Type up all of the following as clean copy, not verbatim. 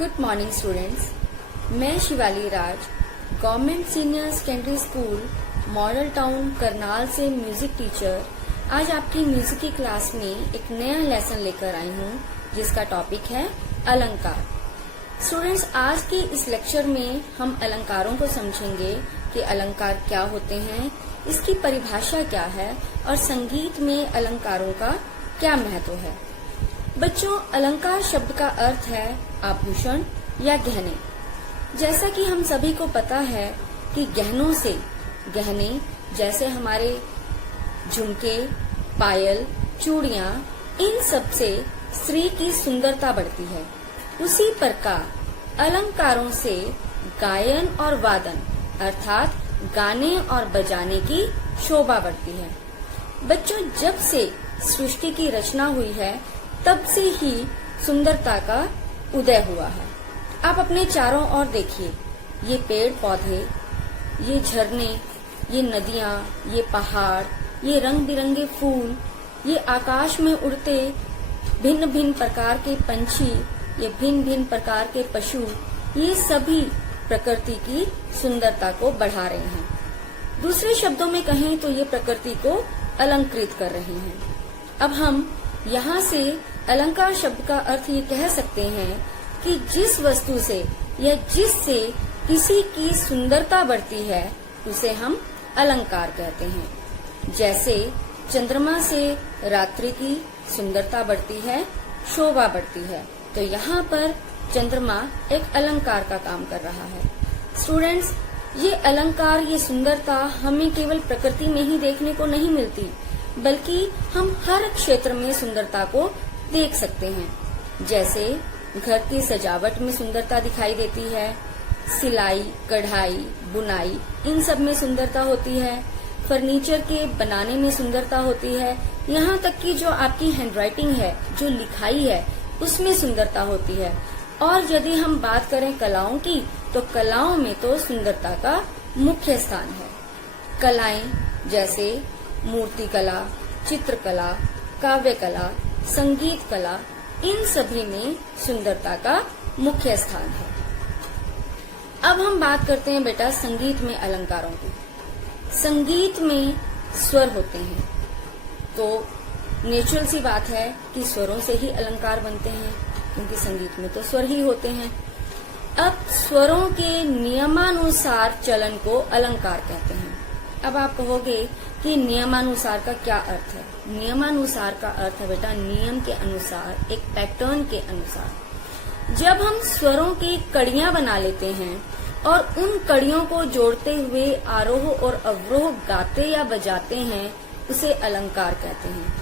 Good morning students. मैं Shivali Raj, government senior secondary school model town Karnal से music teacher, आज आपकी म्यूजिक की क्लास में एक नया लेसन लेकर आई हूँ जिसका टॉपिक है अलंकार। स्टूडेंट्स, आज के इस लेक्चर में हम अलंकारों को समझेंगे कि अलंकार क्या होते हैं, इसकी परिभाषा क्या है और संगीत में अलंकारों का क्या महत्व है। बच्चों, अलंकार शब्द का अर्थ है आभूषण या गहने। जैसा कि हम सभी को पता है कि गहनों से, गहने जैसे हमारे झुमके, पायल, चूड़ियां, इन सब से स्त्री की सुंदरता बढ़ती है। उसी प्रकार अलंकारों से गायन और वादन अर्थात गाने और बजाने की शोभा बढ़ती है। बच्चों, जब से सृष्टि की रचना हुई है तब से ही सुंदरता का उदय हुआ है। आप अपने चारों ओर देखिए, ये पेड़ पौधे, ये झरने, ये नदियाँ, ये पहाड़, ये रंग बिरंगे फूल, ये आकाश में उड़ते भिन्न भिन्न प्रकार के पंछी, ये भिन्न भिन्न प्रकार के पशु, ये सभी प्रकृति की सुंदरता को बढ़ा रहे हैं। दूसरे शब्दों में कहें तो ये प्रकृति को अलंकृत कर रहे हैं। अब हम यहाँ से अलंकार शब्द का अर्थ ये कह सकते हैं कि जिस वस्तु से या जिससे किसी की सुंदरता बढ़ती है उसे हम अलंकार कहते हैं। जैसे चंद्रमा से रात्रि की सुंदरता बढ़ती है, शोभा बढ़ती है, तो यहाँ पर चंद्रमा एक अलंकार का काम कर रहा है। स्टूडेंट्स, ये अलंकार, ये सुंदरता हमें केवल प्रकृति में ही देखने को नहीं मिलती, बल्कि हम हर क्षेत्र में सुंदरता को देख सकते हैं। जैसे घर की सजावट में सुंदरता दिखाई देती है, सिलाई, कढ़ाई, बुनाई, इन सब में सुंदरता होती है। फर्नीचर के बनाने में सुंदरता होती है। यहाँ तक कि जो आपकी हैंडराइटिंग है, जो लिखाई है, उसमें सुंदरता होती है। और यदि हम बात करें कलाओं की, तो कलाओं में तो सुंदरता का मुख्य स्थान है। कलाएं जैसे मूर्ति कला, चित्रकला, काव्य कला, संगीत कला, इन सभी में सुंदरता का मुख्य स्थान है। अब हम बात करते हैं बेटा संगीत में अलंकारों की। संगीत में स्वर होते हैं, तो नेचुरल सी बात है कि स्वरों से ही अलंकार बनते हैं, क्योंकि संगीत में तो स्वर ही होते हैं। अब स्वरों के नियमानुसार चलन को अलंकार कहते हैं। अब आप कहोगे कि नियमानुसार का क्या अर्थ है? नियमानुसार का अर्थ है बेटा नियम के अनुसार, एक पैटर्न के अनुसार। जब हम स्वरों की कड़ियां बना लेते हैं और उन कड़ियों को जोड़ते हुए आरोह और अवरोह गाते या बजाते हैं, उसे अलंकार कहते हैं।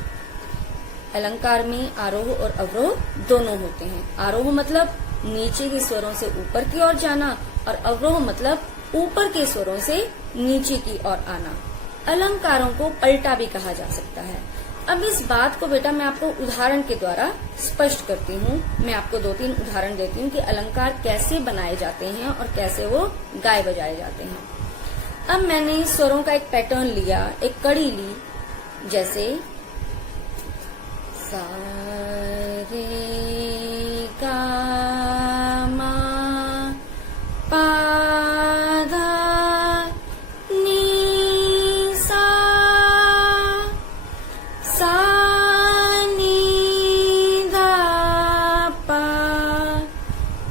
अलंकार में आरोह और अवरोह दोनों होते हैं। आरोह मतलब नीचे के स्वरों से ऊपर की ओर जाना, और अवरोह मतलब ऊपर के स्वरों से नीचे की ओर आना। अलंकारों को पलटा भी कहा जा सकता है। अब इस बात को बेटा मैं आपको उदाहरण के द्वारा स्पष्ट करती हूँ। मैं आपको 2-3 उदाहरण देती हूँ कि अलंकार कैसे बनाए जाते हैं और कैसे वो गाए बजाए जाते हैं। अब मैंने स्वरों का एक पैटर्न लिया, एक कड़ी ली, जैसे सा रे गा मा पा धा नी सा, सा नी धा पा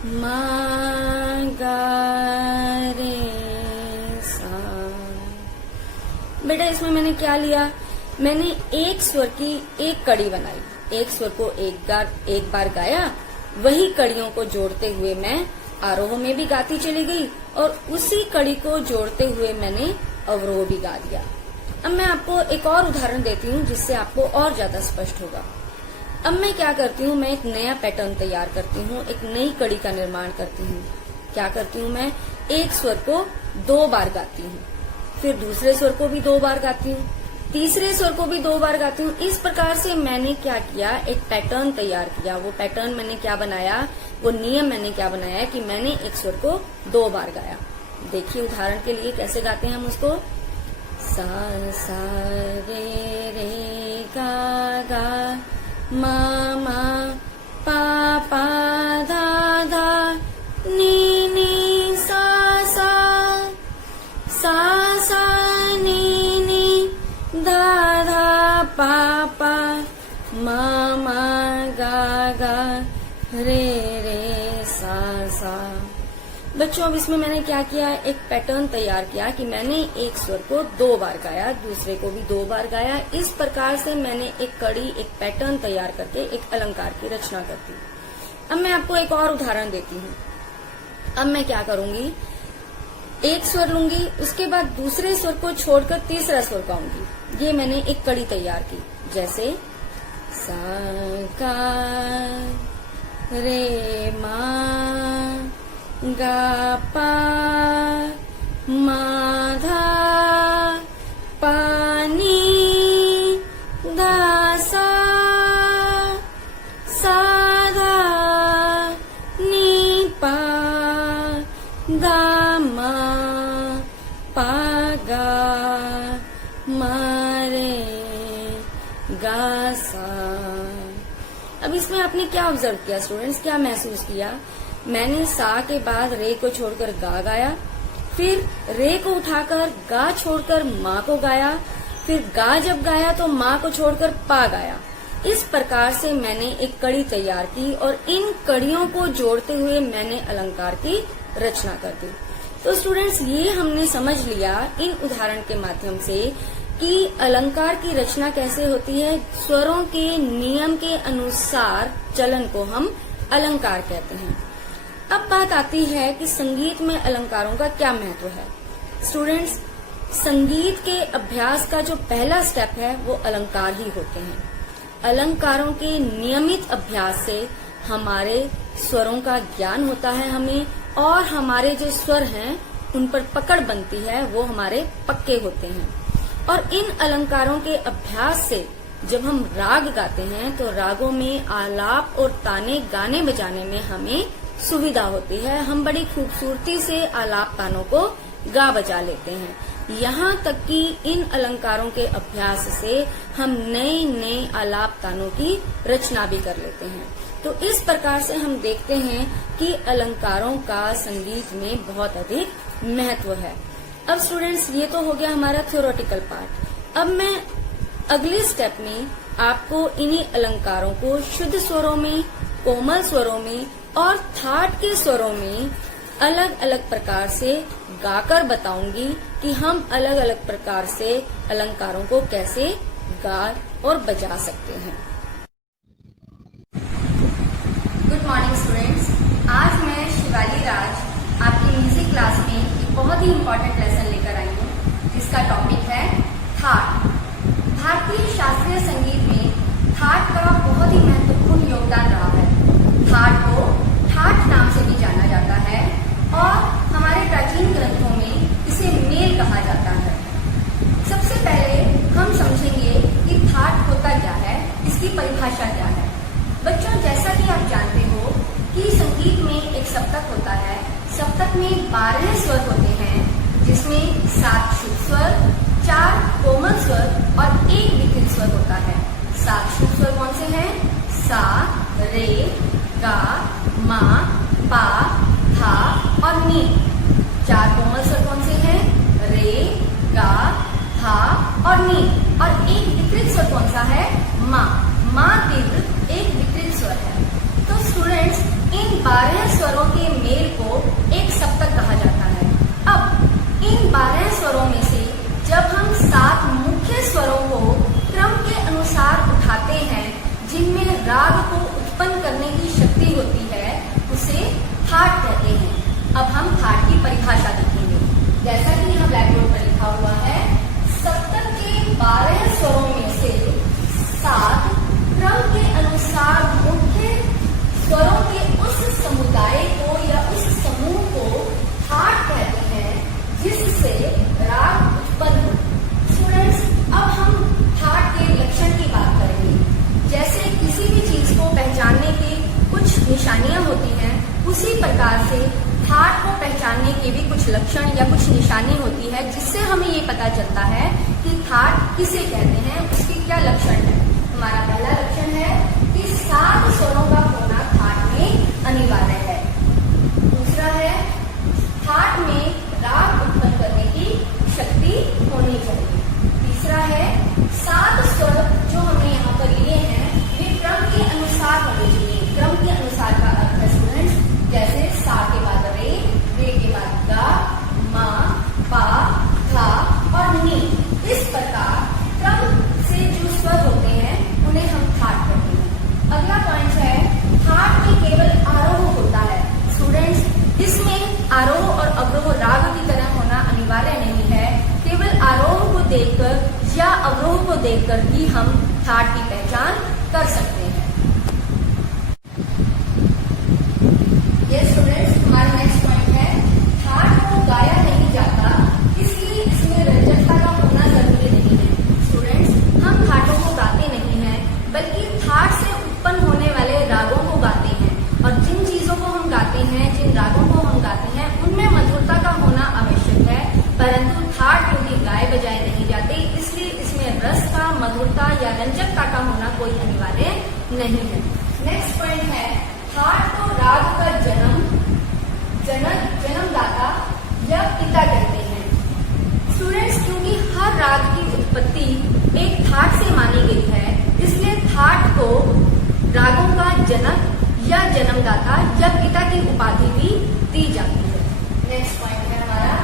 मा गा रे सा। बेटा इसमें मैंने क्या लिया? मैंने एक स्वर की एक कड़ी बनाई, एक स्वर को एक बार गाया, वही कड़ियों को जोड़ते हुए मैं आरोह में भी गाती चली गई और उसी कड़ी को जोड़ते हुए मैंने अवरोह भी गा दिया। अब मैं आपको एक और उदाहरण देती हूँ जिससे आपको और ज्यादा स्पष्ट होगा। अब मैं क्या करती हूँ, मैं एक नया पैटर्न तैयार करती हूँ, एक नई कड़ी का निर्माण करती हूँ। क्या करती हूँ, मैं एक स्वर को 2 बार गाती हूँ, फिर दूसरे स्वर को भी 2 बार गाती हूँ, तीसरे स्वर को भी 2 बार गाती हूँ। इस प्रकार से मैंने क्या किया, एक पैटर्न तैयार किया। वो पैटर्न मैंने क्या बनाया, वो नियम मैंने क्या बनाया कि मैंने एक स्वर को 2 बार गाया। देखिए उदाहरण के लिए कैसे गाते हैं हम उसको। सा सा रे गा गा मा मा पा पा धा धा मा मा गा गा रे रे सा सा। बच्चों अब इसमें मैंने क्या किया, एक पैटर्न तैयार किया कि मैंने एक स्वर को 2 बार गाया, दूसरे को भी 2 बार गाया। इस प्रकार से मैंने एक कड़ी, एक पैटर्न तैयार करके एक अलंकार की रचना कर दी। अब मैं आपको एक और उदाहरण देती हूँ। अब मैं क्या करूंगी, एक स्वर लूंगी, उसके बाद दूसरे स्वर को छोड़कर तीसरा स्वर गाऊंगी। ये मैंने एक कड़ी तैयार की, जैसे सा का रे मा गा पा मा धा पा नी धा सा सा धा नी पा गा मा पा गा मा रे गा सा। अब इसमें आपने क्या ऑब्जर्व किया स्टूडेंट्स, क्या महसूस किया? मैंने सा के बाद रे को छोड़कर गा गाया, फिर रे को उठाकर गा छोड़कर माँ को गाया, फिर गा जब गाया तो माँ को छोड़कर पा गाया। इस प्रकार से मैंने एक कड़ी तैयार की और इन कड़ियों को जोड़ते हुए मैंने अलंकार की रचना कर दी। तो स्टूडेंट्स, ये हमने समझ लिया इन उदाहरण के माध्यम से कि अलंकार की रचना कैसे होती है। स्वरों के नियम के अनुसार चलन को हम अलंकार कहते हैं। अब बात आती है कि संगीत में अलंकारों का क्या महत्व है। स्टूडेंट्स, संगीत के अभ्यास का जो पहला स्टेप है वो अलंकार ही होते हैं। अलंकारों के नियमित अभ्यास से हमारे स्वरों का ज्ञान होता है हमें, और हमारे जो स्वर हैं उन पर पकड़ बनती है, वो हमारे पक्के होते हैं। और इन अलंकारों के अभ्यास से जब हम राग गाते हैं तो रागों में आलाप और ताने गाने बजाने में हमें सुविधा होती है। हम बड़ी खूबसूरती से आलाप तानों को गा बजा लेते हैं। यहाँ तक कि इन अलंकारों के अभ्यास से हम नए नए आलाप तानों की रचना भी कर लेते हैं। तो इस प्रकार से हम देखते हैं कि अलंकारों का संगीत में बहुत अधिक महत्व है। अब स्टूडेंट्स, ये तो हो गया हमारा थ्योरेटिकल पार्ट। अब मैं अगले स्टेप में आपको इन्हीं अलंकारों को शुद्ध स्वरों में, कोमल स्वरों में और थाट के स्वरों में अलग अलग प्रकार से गाकर बताऊंगी कि हम अलग अलग प्रकार से अलंकारों को कैसे गा और बजा सकते हैं। गुड मॉर्निंग स्टूडेंट्स, आज मैं शिवाली राज आपकी म्यूजिक क्लास में एक बहुत ही इम्पोर्टेंट लेसन लेकर आई हूँ, जिसका टॉपिक है थाट। भारतीय शास्त्रीय संगीत में थाट का बहुत ही महत्वपूर्ण योगदान रहा है। थाट को ठाठ नाम से भी जाना जाता है और हमारे प्राचीन ग्रंथों में इसे मेल कहा जाता है। सबसे पहले हम समझेंगे कि थाट होता क्या है, इसकी परिभाषा क्या है। बच्चों, जैसा कि आप जानते हो कि संगीत में एक सप्तक होता है। सप्तक में 12 स्वर होते हैं, जिसमें 7 शुद्ध स्वर, 4 कोमल स्वर और 1 विकृत स्वर होता है। 7 शुद्ध स्वर कौन से हैं? सा, रे, गा, मा, पा, धा और नी। 4 कोमल स्वर कौन से हैं? रे, गा, धा और नी। और 1 विकृत स्वर कौन सा है? मा। मा तीव्र एक विकृत स्वर है। तो स्टूडेंट्स, इन 12 स्वरों के मेल को एक सप्तक कहा जाता है। अब इन 12 स्वरों में से जब हम 7 मुख्य स्वरों को क्रम के अनुसार उठाते हैं, जिनमें राग को उत्पन्न करने की शक्ति होती है, उसे थाट कहते हैं। अब हम थाट की परिभाषा देखेंगे। जैसा कि यहाँ ब्लैक बोर्ड पर लिखा हुआ है, सप्तक के 12 स्वरों में से 7 क्रम के अनुसार मुख्य स्वरों के उस समुदाय को या उस समूह को थाट कहते हैं, जिससे राग उत्पन्न हो। स्टूडेंट्स, अब हम थाट के लक्षण की बात करेंगे। जैसे किसी भी चीज को पहचानने की कुछ निशानियां होती हैं, उसी प्रकार से थाट को पहचानने के भी कुछ लक्षण या कुछ निशानी होती है, जिससे हमें ये पता चलता है कि थाट किसे कहते हैं, उसकी क्या लक्षण है। हमारा पहला लक्षण है कि 7 स्वरों का होना थाट में अनिवार्य है। दूसरा है, थाट में राग उत्पन्न करने की शक्ति होनी चाहिए। तीसरा है, 7 स्वर जो हमने यहाँ पर लिए हैं देखकर ही हम ठाट की पहचान कर सकते हैं। यस स्टूडेंट्स, हमारा नेक्स्ट पॉइंट है ठाट को गाया नहीं जाता, इसलिए इसमें रंजकता का होना जरूरी नहीं है। स्टूडेंट्स, हम ठाटों को गाते नहीं हैं, बल्कि ठाट से उत्पन्न होने वाले रागों को गाते हैं, और जिन चीजों को हम गाते हैं, जिन रागों को हम गाते हैं, उनमें मधुरता का होना आवश्यक है। परंतु ठाट क्योंकि गाए बजाए नहीं जाते, इसलिए इसमें रस का, मधुरता या रंजकता का होना कोई अनिवार्य नहीं है। नेक्स्ट पॉइंट है ठाट को राग का जन्मदाता या पिता कहते हैं। स्टूडेंट्स, क्योंकि हर राग की उत्पत्ति एक ठाट से मानी गई है, इसलिए ठाट को रागों का जनक या जन्मदाता या पिता की उपाधि भी दी जाती है। नेक्स्ट पॉइंट है हमारा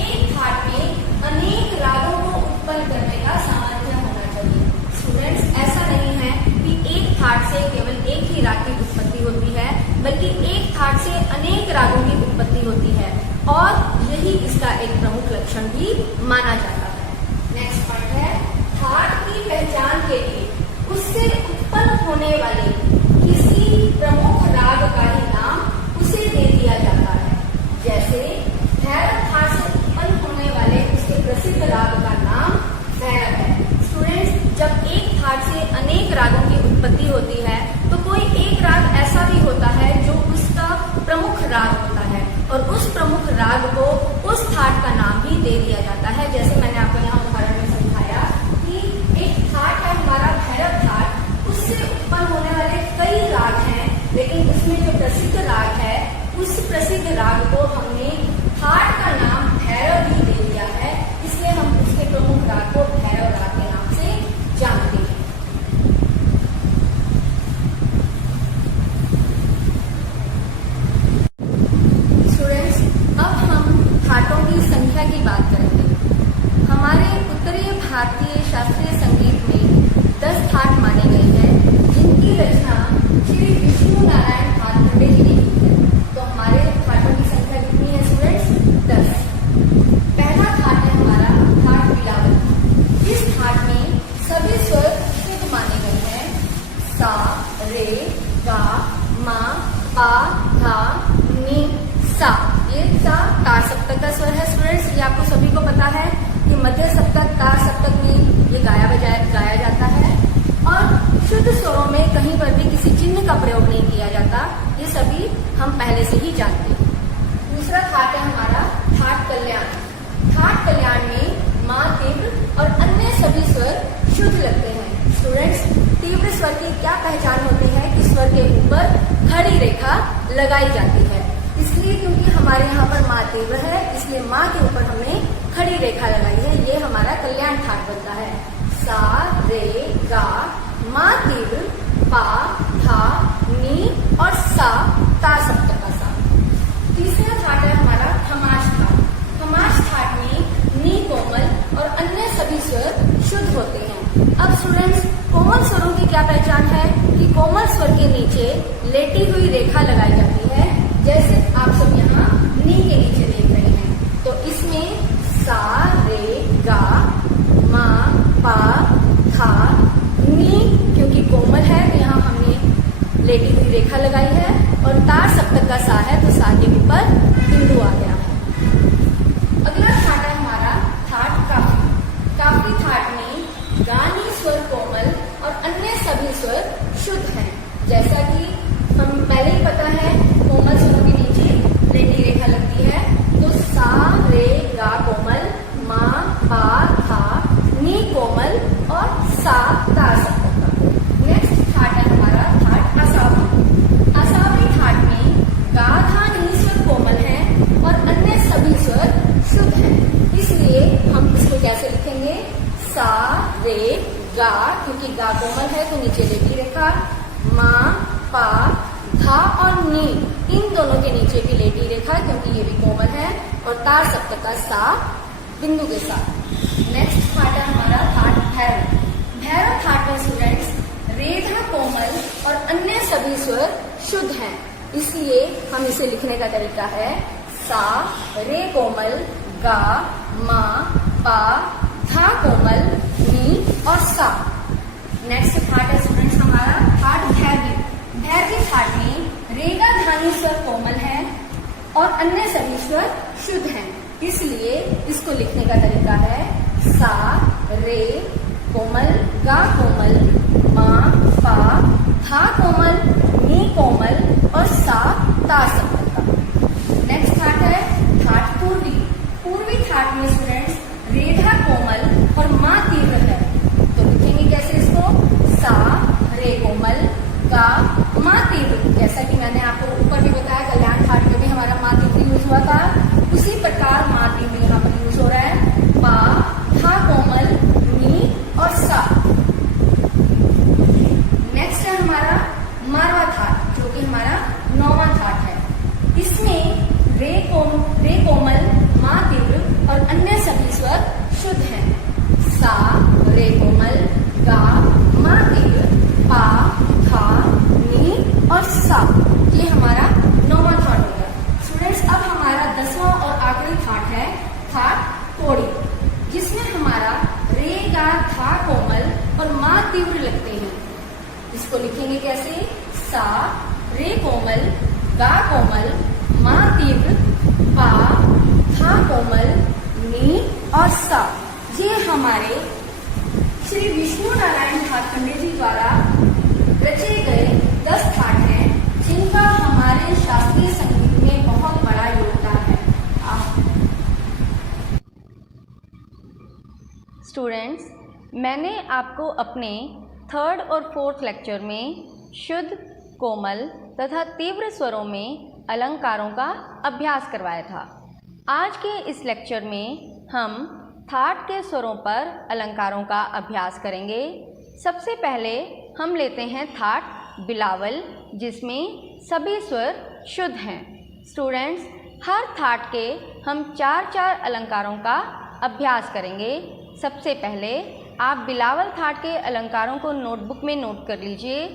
एक ठाट में अनेक रागों को उत्पन्न करने का सामर्थ्य होना चाहिए। स्टूडेंट्स, ऐसा नहीं है कि एक ठाट से केवल एक ही राग की उत्पत्ति होती है, बल्कि एक ठाट से अनेक रागों की उत्पत्ति होती है, और यही इसका एक प्रमुख लक्षण भी माना जाता है। नेक्स्ट पॉइंट है ठाट की पहचान के लिए उससे उत्पन्न होने वाले किसी प्रमुख राग का ही नाम उसे दे दिया जाता है। जैसे भैरव ठाट से उत्पन्न होने वाले उसके प्रसिद्ध राग का नाम भैरव है। स्टूडेंट्स, जब एक ठाट से अनेक रागों की उत्पत्ति होती है, तो कोई एक राग ऐसा भी होता है जो उसका प्रमुख राग होता है, और उस प्रमुख राग को उस ठाट का नाम भी दे दिया जाता है। जैसे मैंने आपको यहाँ उदाहरण में समझाया कि एक ठाट है हमारा भैरव ठाट, उससे उत्पन्न होने वाले कई राग हैं, लेकिन उसमें जो प्रसिद्ध राग है, उस प्रसिद्ध राग को हमने ठाट का नाम भैरव ही दे दिया है, इसलिए हम उसके प्रमुख राग को भैरव राग के नाम से जानते हैं। स्टूडेंट्स, अब हम ठाटों की संख्या की बात करेंगे। हमारे उत्तरीय भारतीय शास्त्रीय संगीत में 10 ठाट माने गए हैं, जिनकी रचना श्री विष्णु नारायण भातखंडे जी ने की है। तो हमारे ठाटों की संख्या कितनी है स्टूडेंट्स? 10। पहला ठाट है हमारा ठाट बिलावल। इस ठाट में सभी स्वर शुद्ध माने गए हैं। सा, रे, गा, मा, पा, धा, नी, सा। ये सा तार सप्तक का स्वर है। स्टूडेंट्स, ये आपको सभी को पता है कि मध्य सप्तक, तार सप्तक में ये गाया जाता है, और शुद्ध स्वरों में कहीं पर भी किसी चिन्ह का प्रयोग नहीं किया जाता। ये सभी हम पहले से ही जानते हैं। दूसरा ठाट है हमारा ठाट कल्याण। ठाट कल्याण में माँ, तीव्र और अन्य सभी स्वर शुद्ध लगते हैं। स्टूडेंट्स, तीव्र स्वर की क्या पहचान होती है कि स्वर के ऊपर खड़ी रेखा लगाई जाती है। इसलिए क्योंकि हमारे यहाँ पर माँ तीव्र है, इसलिए माँ के ऊपर हमने खड़ी रेखा लगाई है। ये हमारा कल्याण ठाट बनता है। सा, रे, गा, मा तीव्र, पा, धा, नी और सा तार सप्तक का सा। तीसरा ठाट है हमारा खमाज ठाट। खमाज ठाट में नी कोमल और अन्य सभी स्वर शुद्ध होते हैं। अब स्टूडेंट्स, कोमल स्वरों की क्या पहचान है कि कोमल स्वर के नीचे लेटी हुई रेखा लगाई जाती है, जैसे आप सब यहाँ नी के नीचे देख रहे हैं। तो इसमें सा, रे, गा, मा, पा, धा, नी क्योंकि कोमल है तो यहाँ हमने लेटी हुई रेखा लगाई है, और तार सप्तक का सा है तो सा के ऊपर बिंदु आ गया है। अगला ठाट है हमारा ठाट काफी। काफी ठाट में गानी स्वर कोमल और अन्य सभी स्वर शुद्ध हैं। जैसा कि हम पहले ही पता है कोमल स्वरों के नीचे लेटी रेखा लगती है, तो सा, रे, गा कोमल, मा, पा, धा, नी कोमल और सा तार सप्तक का। नेक्स्ट ठाट है हमारा ठाट असावी। असावी ठाट में गा, धा, नी स्वर कोमल है और अन्य सभी स्वर शुद्ध हैं। इसलिए हम इसको कैसे लिखेंगे? सा, रे, गा, क्योंकि गा कोमल है तो नीचे लेटी रेखा, मा, पा, धा और नी, इन दोनों के नीचे भी लेटी रेखा क्योंकि ये भी कोमल है, और तार सप्तक का सा बिंदु के साथ। नेक्स्ट ठाट है हमारा ठाट भैरव। भैरव ठाट में स्टूडेंट्स रेधा कोमल और अन्य सभी स्वर शुद्ध हैं, इसलिए हम इसे लिखने का तरीका है सा, रे कोमल, गा, मा, पा, धा कोमल, नी और सा। नेक्स्ट थाट है स्टूडेंट्स हमारा थाट भैरवी। भैरवी थाट में रे का ध्वनि स्वर कोमल है और अन्य सभी स्वर शुद्ध हैं, इसलिए इसको लिखने का तरीका है सा रे कोमल, गा कोमल, मा पा, था कोमल, नी कोमल और सा ता संबंध का। नेक्स्ट थाट है थाट पूर्वी। पूर्वी थाट में स्टूडेंट्स रेधा कोमल और मा तीव्र है, तो लिखेंगे कैसे इसको सा रे कोमल, गा मा तीव्र। जैसा कि मैंने आपको ऊपर भी बताया कल्याण थाट में भी हमारा मा तीव्र यूज हुआ था, उसी प्रकार मा तीव्र यहाँ पर यूज हो रहा है। पा था कोमल, नी और सा। नेक्स्ट है हमारा मारवा थाट, जो कि हमारा 9वां थाट है। इसमें रे कोमल, मा तीव्र और अन्य सभी स्वर शुद्ध हैं। सा रे कोमल, गा मा तीव्र, पा था नी और सा। ये हमारा 9वां थाट हो गया। स्टूडेंट्स अब हमारा 10वां और आखिरी थाट है थाट कोड़ी, जिसमें हमारा रे गा था कोमल और मा तीव्र लगते हैं। इसको लिखेंगे कैसे सा रे कोमल, गा कोमल, मा तीव्र, पा था कोमल, नी और सा। ये हमारे श्री विष्णु नारायण भातखंडे जी द्वारा रचे गए 10 थाट हैं, जिनका हमारे शास्त्रीय संगीत में बहुत बड़ा योगदान है। स्टूडेंट्स, मैंने आपको अपने 3rd और 4th लेक्चर में शुद्ध, कोमल तथा तीव्र स्वरों में अलंकारों का अभ्यास करवाया था। आज के इस लेक्चर में हम थाट के स्वरों पर अलंकारों का अभ्यास करेंगे। सबसे पहले हम लेते हैं थाट बिलावल, जिसमें सभी स्वर शुद्ध हैं। स्टूडेंट्स, हर थाट के हम 4-4 अलंकारों का अभ्यास करेंगे। सबसे पहले आप बिलावल थाट के अलंकारों को नोटबुक में नोट कर लीजिए।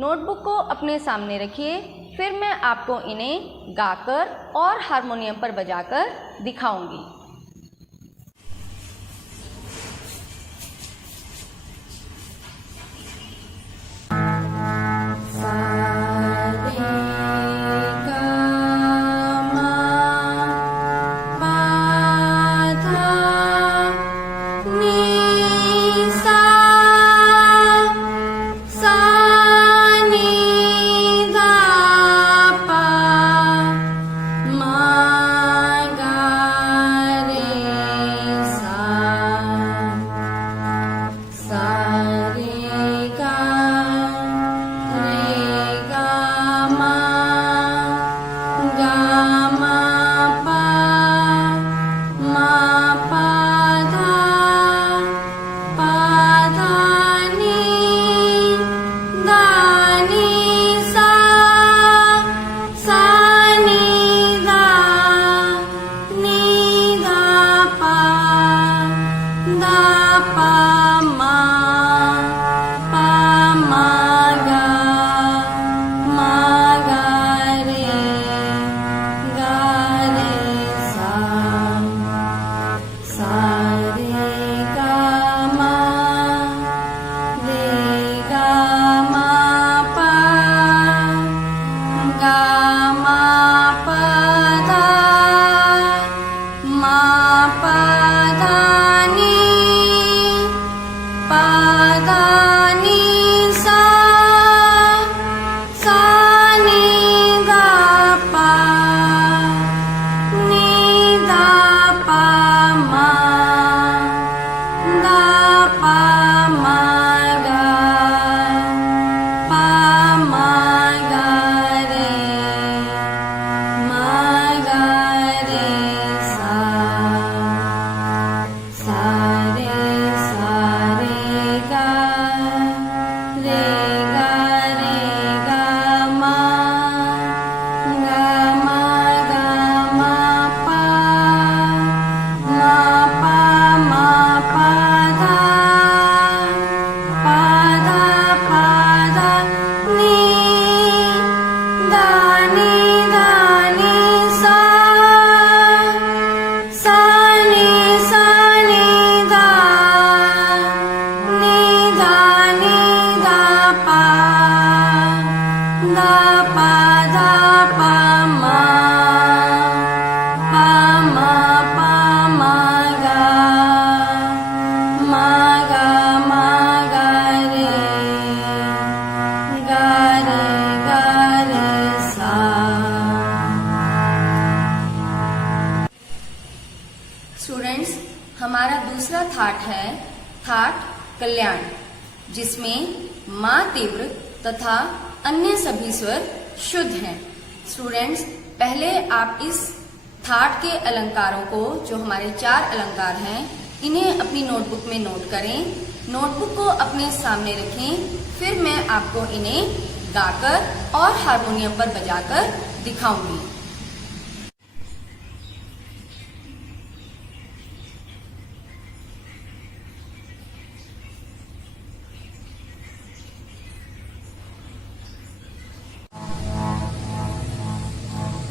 नोटबुक को अपने सामने रखिए, फिर मैं आपको इन्हें गाकर और हारमोनियम पर बजाकर दिखाऊंगी। मा गा दा पा धा पा मा पा मा पा मा गा मा गा मा गा रे गा रे सा। स्टूडेंट्स, हमारा दूसरा थाट है थाट कल्याण, जिसमें माँ तीव्र तथा अन्य सभी स्वर शुद्ध हैं। स्टूडेंट्स, पहले आप इस थाट के अलंकारों को, जो हमारे 4 अलंकार हैं, इन्हें अपनी नोटबुक में नोट करें। नोटबुक को अपने सामने रखें, फिर मैं आपको इन्हें गाकर और हारमोनियम पर बजाकर दिखाऊंगी।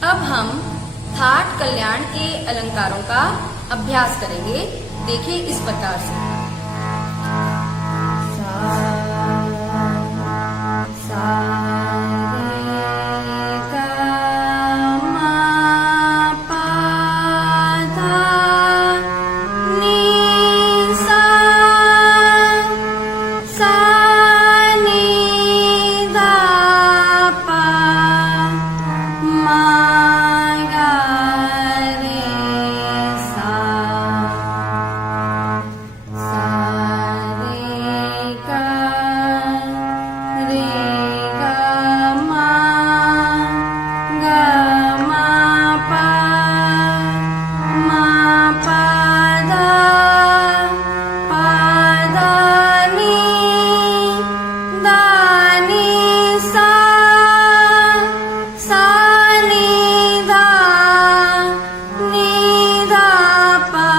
अब हम थाट कल्याण के अलंकारों का अभ्यास करेंगे। देखिए इस प्रकार से। सा सा रे गा मा पा धा नी सा सा नी धा पा मा गा रे सा सा रे गा मा पा धा नी दा नी सा सा नी धा पा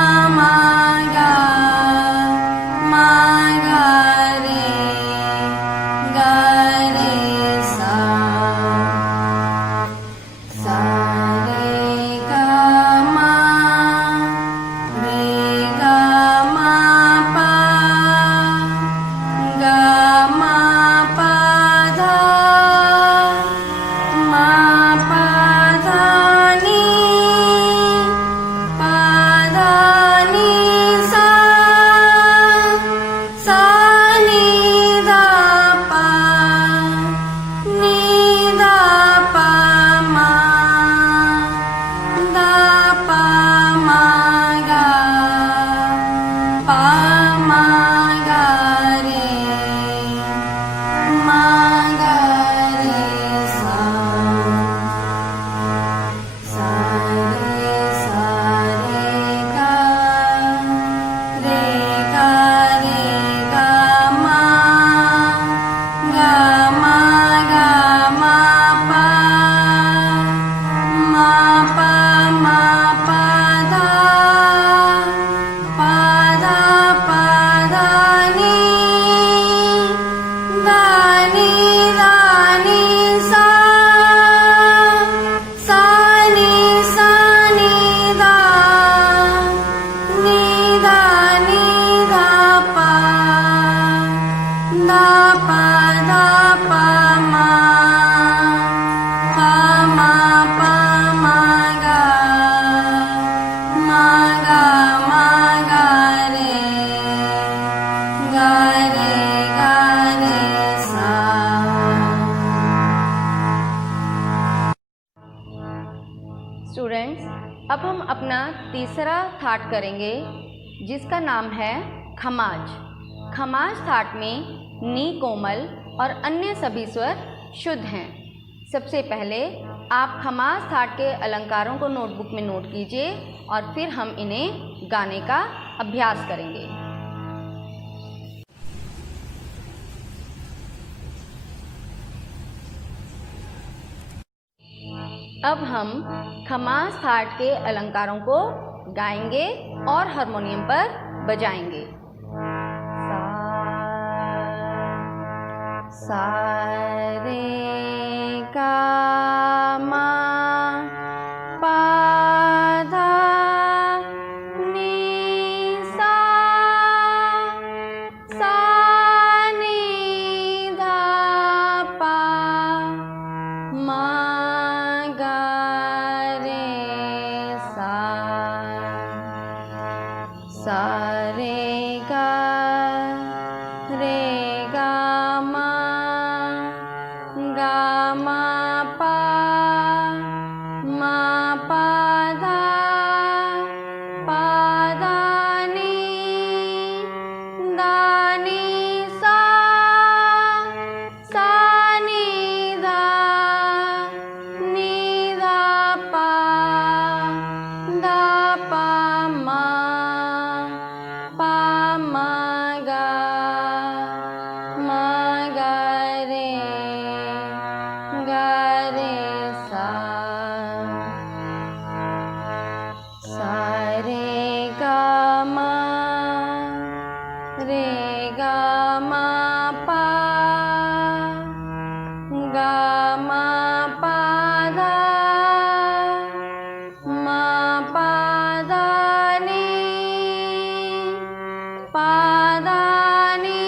मा गा रे सा सा रे गा मा पा धा नी सा सा नी धा पा मा गा रे सा सा रे गा मा पा धा नी सा सा नी धा पा मा गा रे सा। स्टूडेंट्स, अब हम अपना तीसरा थाट करेंगे, जिसका नाम है खमाज। खमाज थाट में नी कोमल और अन्य सभी स्वर शुद्ध हैं। सबसे पहले आप खमाज थाट के अलंकारों को नोटबुक में नोट कीजिए और फिर हम इन्हें गाने का अभ्यास करेंगे। अब हम खमाज थाट के अलंकारों को गाएंगे और हारमोनियम पर बजाएंगे। सा रे गा मा पा धा नी सा रे गा मा पा, गा मा पा धा, मा पा धा नी, पा धा नी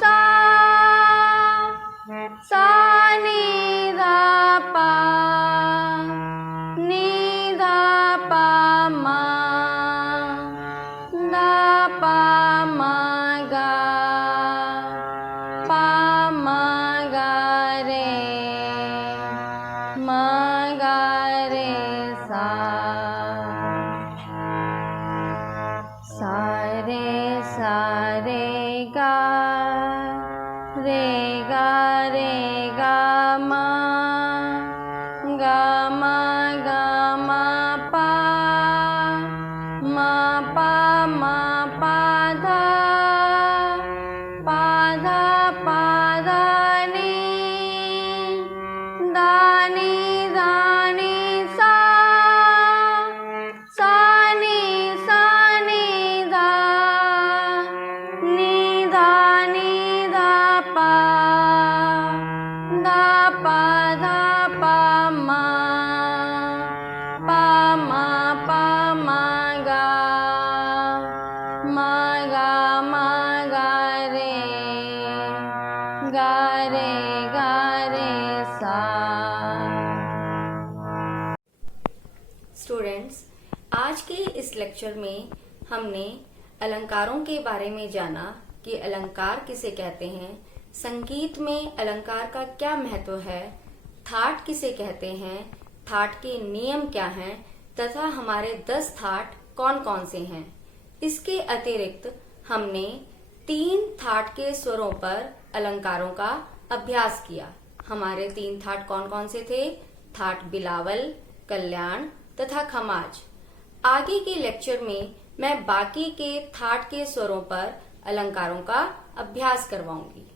सा, सा नी धा पा, नी धा पा मा, धा पा मा गा, पा मा गा रे, मा गा रे सा, सा रे गा रे गा मा, गा मा पा, मा पा धा, पा धा नी, धा नी सा, सा नी धा, नी धा पा, धा पा मा, पा मा गा, मा गा रे, गा रे सा। स्टूडेंट्स, आज के इस लेक्चर में हमने अलंकारों के बारे में जाना कि अलंकार किसे कहते हैं, संगीत में अलंकार का क्या महत्व है, थाट किसे कहते हैं, थाट के नियम क्या हैं तथा हमारे 10 थाट कौन कौन से हैं। इसके अतिरिक्त हमने 3 थाट के स्वरों पर अलंकारों का अभ्यास किया। हमारे 3 थाट कौन कौन से थे? थाट बिलावल, कल्याण तथा खमाज। आगे के लेक्चर में मैं बाकी के थाट के स्वरों पर अलंकारों का अभ्यास करवाऊंगी।